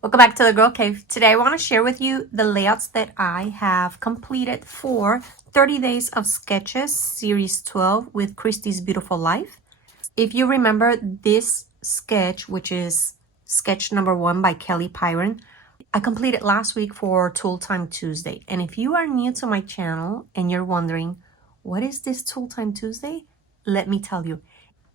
Welcome back to the Girl Cave. Today I want to share with you the layouts that I have completed for 30 Days of Sketches Series 12 with Christy's Beautiful Life. If you remember this sketch, which is sketch number 1 by Pyron, I completed last week for Tool Time Tuesday. And if you are new to my channel and you're wondering, what is this Tool Time Tuesday? Let me tell you.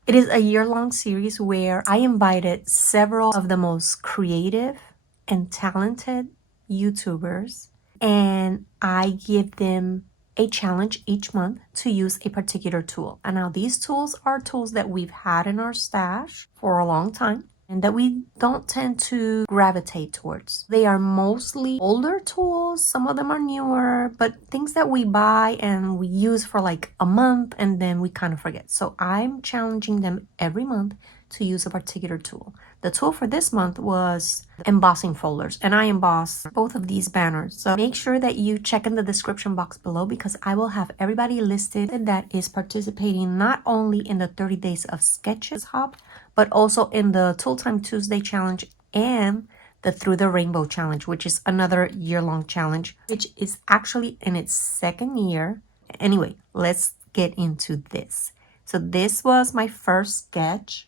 It is a year-long series where I invited several of the most creative and talented YouTubers, and I give them a challenge each month to use a particular tool. And now these tools are tools that we've had in our stash for a long time and that we don't tend to gravitate towards. They are mostly older tools, some of them are newer, but things that we buy and we use for like a month and then we kind of forget. So I'm challenging them every month to use a particular tool. The tool for this month was embossing folders, and I emboss both of these banners. So make sure that you check in the description box below because I will have everybody listed that is participating not only in the 30 Days of Sketches Hub, but also in the Tool Time Tuesday challenge and the Through the Rainbow challenge, which is another year-long challenge, which is actually in its second year. Anyway, let's get into this. So this was my first sketch,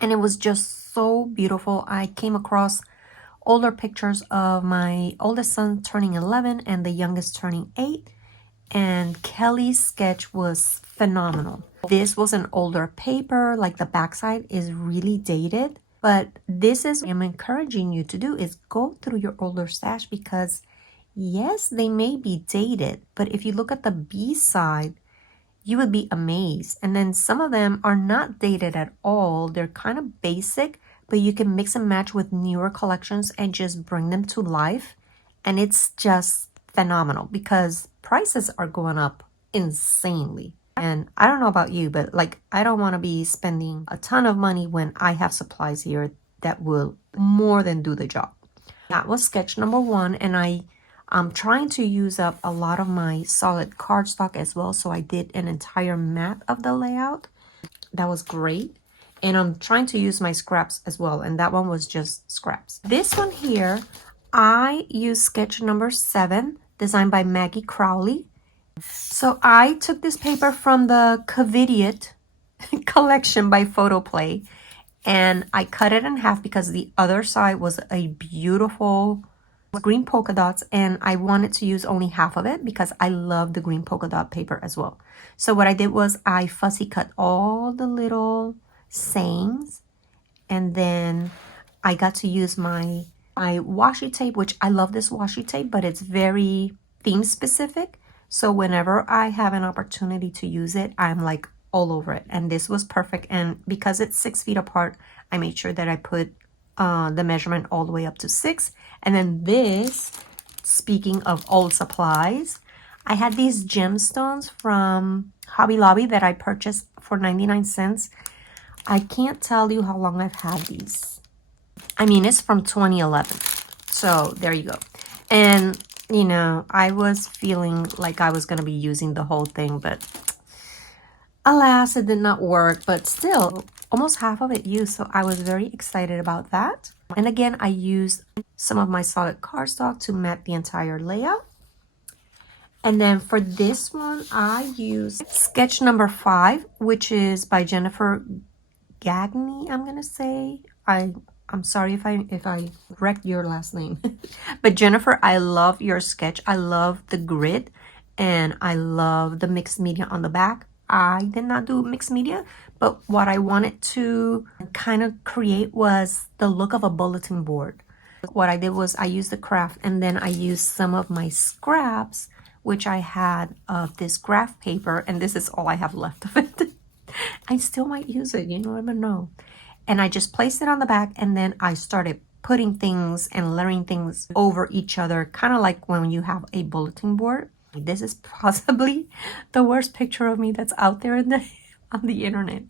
and it was just so beautiful. I came across older pictures of my oldest son turning 11 and the youngest turning 8, and Kelly's sketch was phenomenal. This was an older paper, like the backside is really dated, but this is what I'm encouraging you to do is go through your older stash because yes, they may be dated, but if you look at the B side, you would be amazed. And then some of them are not dated at all. They're kind of basic, but you can mix and match with newer collections and just bring them to life. And it's just phenomenal because prices are going up insanely. And I don't know about you, but like, I don't want to be spending a ton of money when I have supplies here that will more than do the job. That was sketch number 1, and I'm trying to use up a lot of my solid cardstock as well, so I did an entire mat of the layout. That was great. And I'm trying to use my scraps as well, and that one was just scraps. This one here, I used sketch number 7, designed by Maggie Crowley. So I took this paper from the Covidiot collection by Photoplay, and I cut it in half because the other side was a beautiful green polka dots, and I wanted to use only half of it because I love the green polka dot paper as well. So what I did was I fussy cut all the little sayings, and then I got to use my washi tape, which I love this washi tape, but it's very theme specific. So whenever I have an opportunity to use it, I'm like all over it. And this was perfect. And because it's 6 feet apart, I made sure that I put the measurement all the way up to 6. And then this, speaking of old supplies, I had these gemstones from Hobby Lobby that I purchased for 99 cents. I can't tell you how long I've had these. I mean, it's from 2011. So there you go. And, you know, I was feeling like I was going to be using the whole thing, but alas, it did not work. But still, almost half of it used, so I was very excited about that. And again, I used some of my solid cardstock to mat the entire layout. And then for this one, I used sketch number 5, which is by Jennifer Gagne, I'm gonna say. I'm sorry if I wrecked your last name. But Jennifer, I love your sketch. I love the grid, and I love the mixed media on the back. I did not do mixed media, but what I wanted to kind of create was the look of a bulletin board. What I did was I used the craft, and then I used some of my scraps, which I had of this graph paper, and this is all I have left of it. I still might use it, you never know. And I just placed it on the back, and then I started putting things and layering things over each other, kind of like when you have a bulletin board. This is possibly the worst picture of me that's out there on the internet.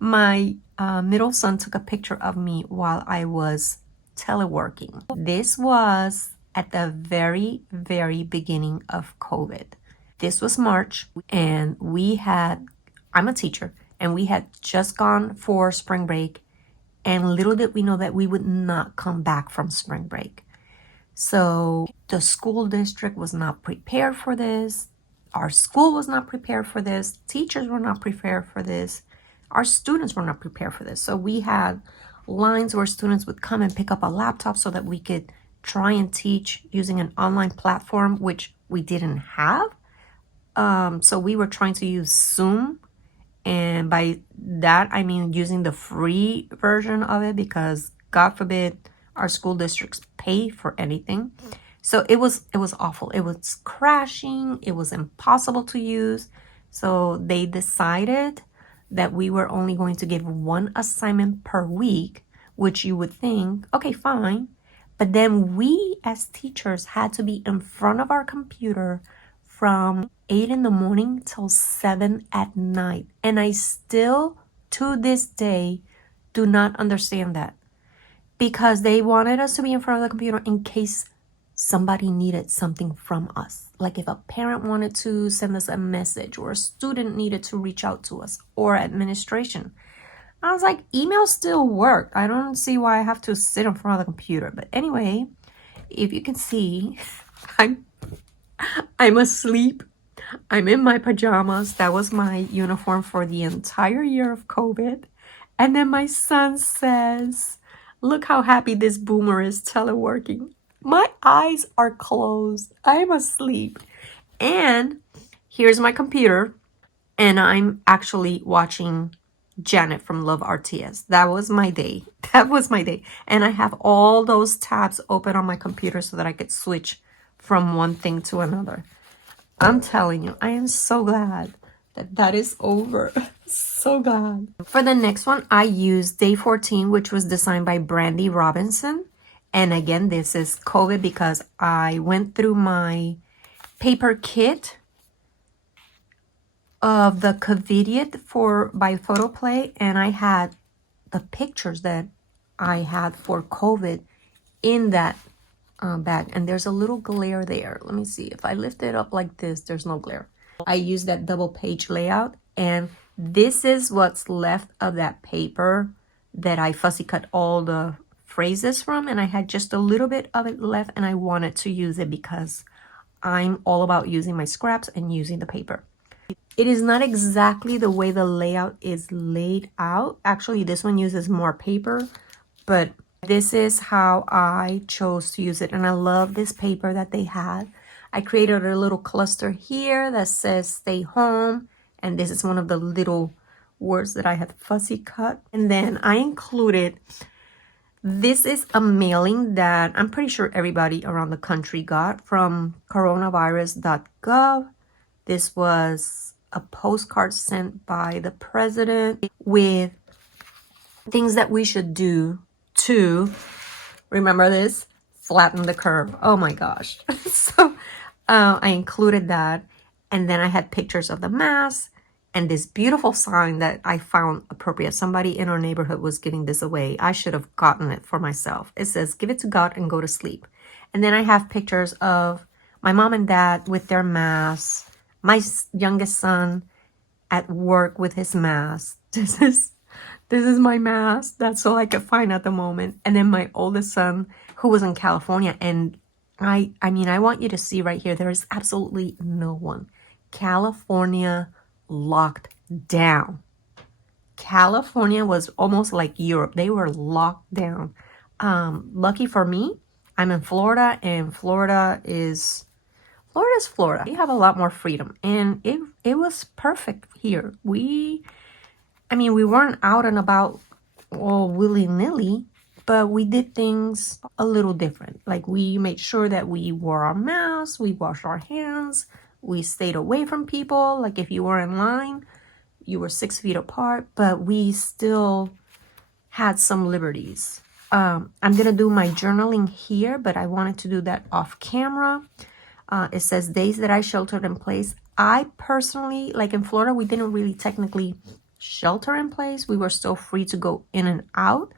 My middle son took a picture of me while I was teleworking. This was at the very, very beginning of COVID. This was March, and I'm a teacher, and we had just gone for spring break, And little did we know that we would not come back from spring break. So the school district was not prepared for this. Our school was not prepared for this. Teachers were not prepared for this. Our students were not prepared for this. So we had lines where students would come and pick up a laptop so that we could try and teach using an online platform, which we didn't have. So we were trying to use Zoom. And by that, I mean using the free version of it, because God forbid our school districts pay for anything. So it was awful. It was crashing. It was impossible to use. So they decided that we were only going to give one assignment per week, which you would think, okay, fine. But then we as teachers had to be in front of our computer from 8 in the morning till 7 at night. And I still, to this day, do not understand that. Because they wanted us to be in front of the computer in case somebody needed something from us. Like if a parent wanted to send us a message, or a student needed to reach out to us, or administration. I was like, email still worked. I don't see why I have to sit in front of the computer. But anyway, if you can see, I'm asleep. I'm in my pajamas. That was my uniform for the entire year of COVID. And then my son says, look how happy this boomer is teleworking. My eyes are closed. I'm asleep. And here's my computer. And I'm actually watching Janet from Love RTS. That was my day. That was my day. And I have all those tabs open on my computer so that I could switch from one thing to another. I'm telling you, I am so glad that that is over. So glad. For the next one, I used Day 14, which was designed by Brandy Robinson. And again, this is COVID because I went through my paper kit of the Covidiot by Photoplay, and I had the pictures that I had for COVID in that bag. And there's a little glare there. Let me see. If I lift it up like this, there's no glare. I use that double page layout, and this is what's left of that paper that I fussy cut all the phrases from, and I had just a little bit of it left, and I wanted to use it because I'm all about using my scraps and using the paper. It is not exactly the way the layout is laid out. Actually, this one uses more paper, but this is how I chose to use it, and I love this paper that they had. I created a little cluster here that says stay home, and this is one of the little words that I had fussy cut. And then I included, this is a mailing that I'm pretty sure everybody around the country got from coronavirus.gov. This was a postcard sent by the president with things that we should do to, remember this, flatten the curve. Oh my gosh. So I included that, and then I had pictures of the mask and this beautiful sign that I found appropriate. Somebody in our neighborhood was giving this away. I should have gotten it for myself. It says, give it to God and go to sleep. And then I have pictures of my mom and dad with their masks, my youngest son at work with his mask. This is my mask. That's all I could find at the moment. And then my oldest son, who was in California, and I mean, I want you to see right here, there is absolutely no one. California locked down. California was almost like Europe. They were locked down. Lucky for me, I'm in Florida, and Florida's Florida. We have a lot more freedom, and it was perfect here. We weren't out and about all willy-nilly, but we did things a little different. Like, we made sure that we wore our masks, we washed our hands, we stayed away from people. Like, if you were in line, you were 6 feet apart, but we still had some liberties. I'm gonna do my journaling here, but I wanted to do that off camera. It says days that I sheltered in place. I personally, like in Florida, we didn't really technically shelter in place. We were still free to go in and out.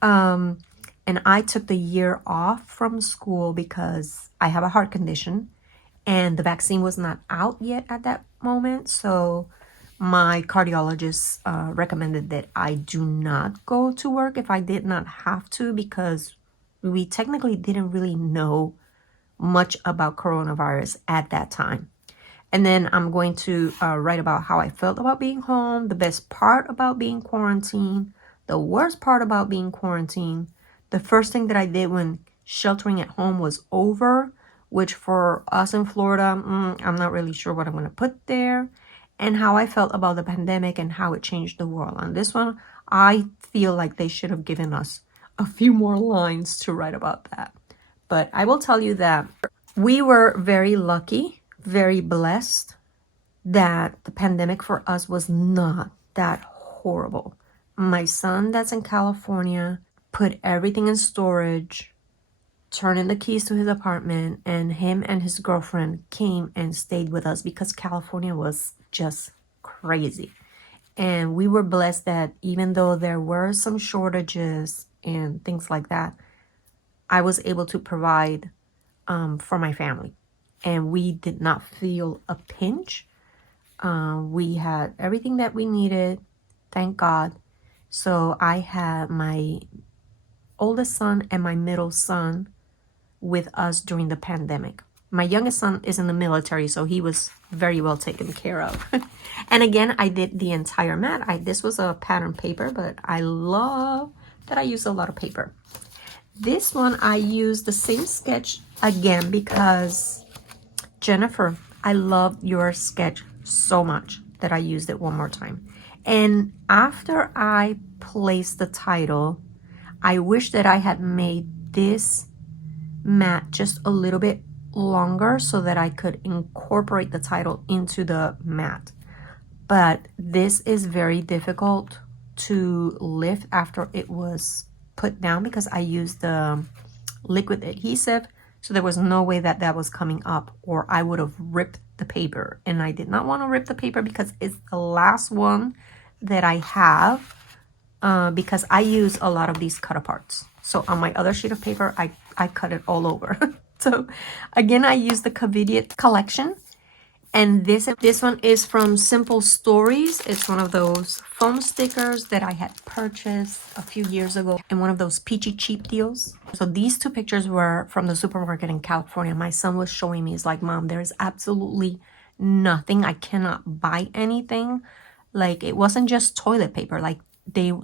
And I took the year off from school because I have a heart condition and the vaccine was not out yet at that moment. So My cardiologist recommended that I do not go to work if I did not have to, because we technically didn't really know much about coronavirus at that time. And then I'm going to write about how I felt about being home, the best part about being quarantined, the worst part about being quarantined, the first thing that I did when sheltering at home was over, which for us in Florida, I'm not really sure what I'm going to put there, and how I felt about the pandemic and how it changed the world. On this one, I feel like they should have given us a few more lines to write about that. But I will tell you that we were very lucky, very blessed that the pandemic for us was not that horrible. My son that's in California put everything in storage, turned in the keys to his apartment, and him and his girlfriend came and stayed with us because California was just crazy. And we were blessed that even though there were some shortages and things like that, I was able to provide for my family. And we did not feel a pinch. We had everything that we needed, thank God. So I had my oldest son and my middle son with us during the pandemic. My youngest son is in the military, so he was very well taken care of. And again, I did the entire mat. This was a pattern paper, but I love that I use a lot of paper. This one, I used the same sketch again because, Jennifer, I loved your sketch so much that I used it one more time. And after I placed the title, I wish that I had made this mat just a little bit longer so that I could incorporate the title into the mat. But this is very difficult to lift after it was put down because I used the liquid adhesive, so there was no way that that was coming up, or I would have ripped the paper, and I did not want to rip the paper because it's the last one that I have, because I use a lot of these cut aparts. So on my other sheet of paper, I cut it all over. So again, I use the Covidiot collection. And this one is from Simple Stories. It's one of those foam stickers that I had purchased a few years ago in one of those peachy cheap deals. So these two pictures were from the supermarket in California. My son was showing me, he's like, Mom, there's absolutely nothing. I cannot buy anything. Like, it wasn't just toilet paper. Like, there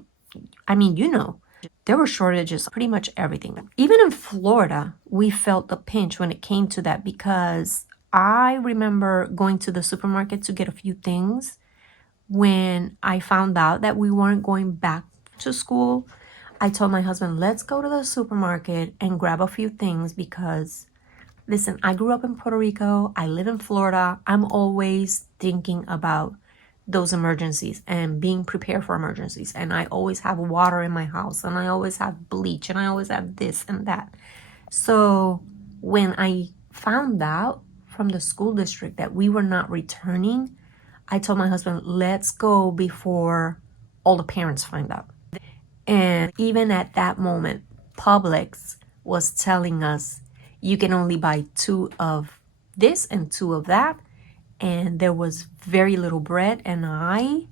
were shortages, pretty much everything. Even in Florida, we felt the pinch when it came to that, because I remember going to the supermarket to get a few things when I found out that we weren't going back to school. I told my husband, let's go to the supermarket and grab a few things because, listen, I grew up in Puerto Rico. I live in Florida. I'm always thinking about those emergencies and being prepared for emergencies. And I always have water in my house, and I always have bleach, and I always have this and that. So when I found out from the school district that we were not returning, I told my husband, let's go before all the parents find out. And even at that moment, Publix was telling us you can only buy 2 of this and 2 of that, and there was very little bread. And I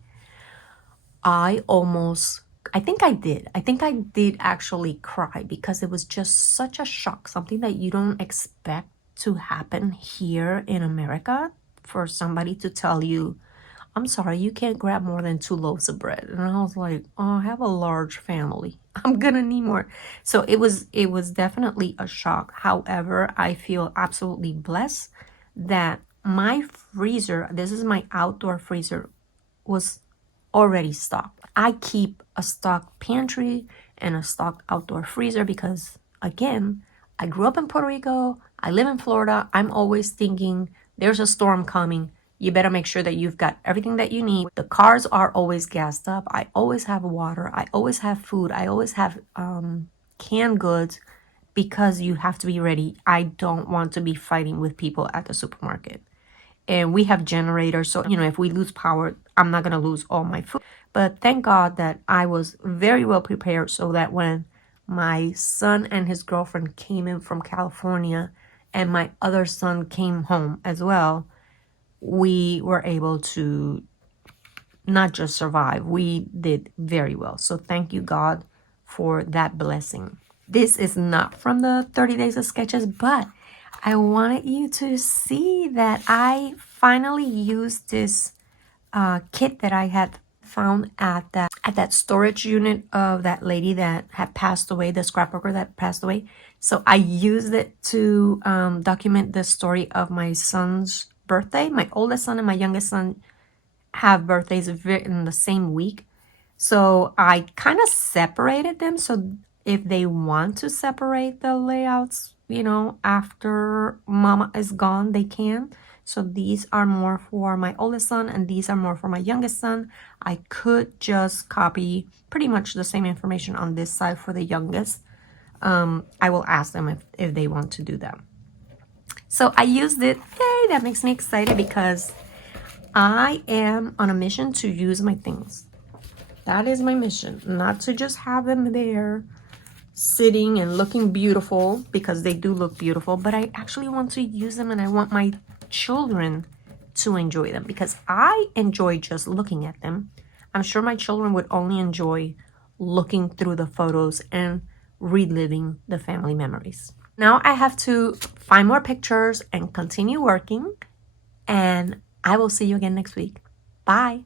think I did actually cry, because it was just such a shock, something that you don't expect to happen here in America, for somebody to tell you, I'm sorry, you can't grab more than 2 loaves of bread. And I was like, oh, I have a large family. I'm gonna need more. So it was definitely a shock. However, I feel absolutely blessed that my freezer, this is my outdoor freezer, was already stocked. I keep a stocked pantry and a stocked outdoor freezer because, again, I grew up in Puerto Rico. I live in Florida. I'm always thinking there's a storm coming. You better make sure that you've got everything that you need. The cars are always gassed up. I always have water. I always have food. I always have canned goods, because you have to be ready. I don't want to be fighting with people at the supermarket. And we have generators, so if we lose power, I'm not gonna lose all my food. But thank God that I was very well prepared, so that when my son and his girlfriend came in from California and my other son came home as well, we were able to not just survive, we did very well. So thank you, God, for that blessing. This is not from the 30 days of sketches, but I wanted you to see that I finally used this kit that I had found at that storage unit of that lady that had passed away, the scrapbooker that passed away. So I used it to document the story of my son's birthday. My oldest son and my youngest son have birthdays in the same week. So I kind of separated them. So if they want to separate the layouts, you know, after mama is gone, they can. So these are more for my oldest son and these are more for my youngest son. I could just copy pretty much the same information on this side for the youngest. I will ask them if they want to do that. So I used it. Yay, that makes me excited because I am on a mission to use my things. That is my mission, not to just have them there sitting and looking beautiful, because they do look beautiful, but I actually want to use them and I want my children to enjoy them because I enjoy just looking at them. I'm sure my children would only enjoy looking through the photos and reliving the family memories. Now I have to find more pictures and continue working, and I will see you again next week. Bye.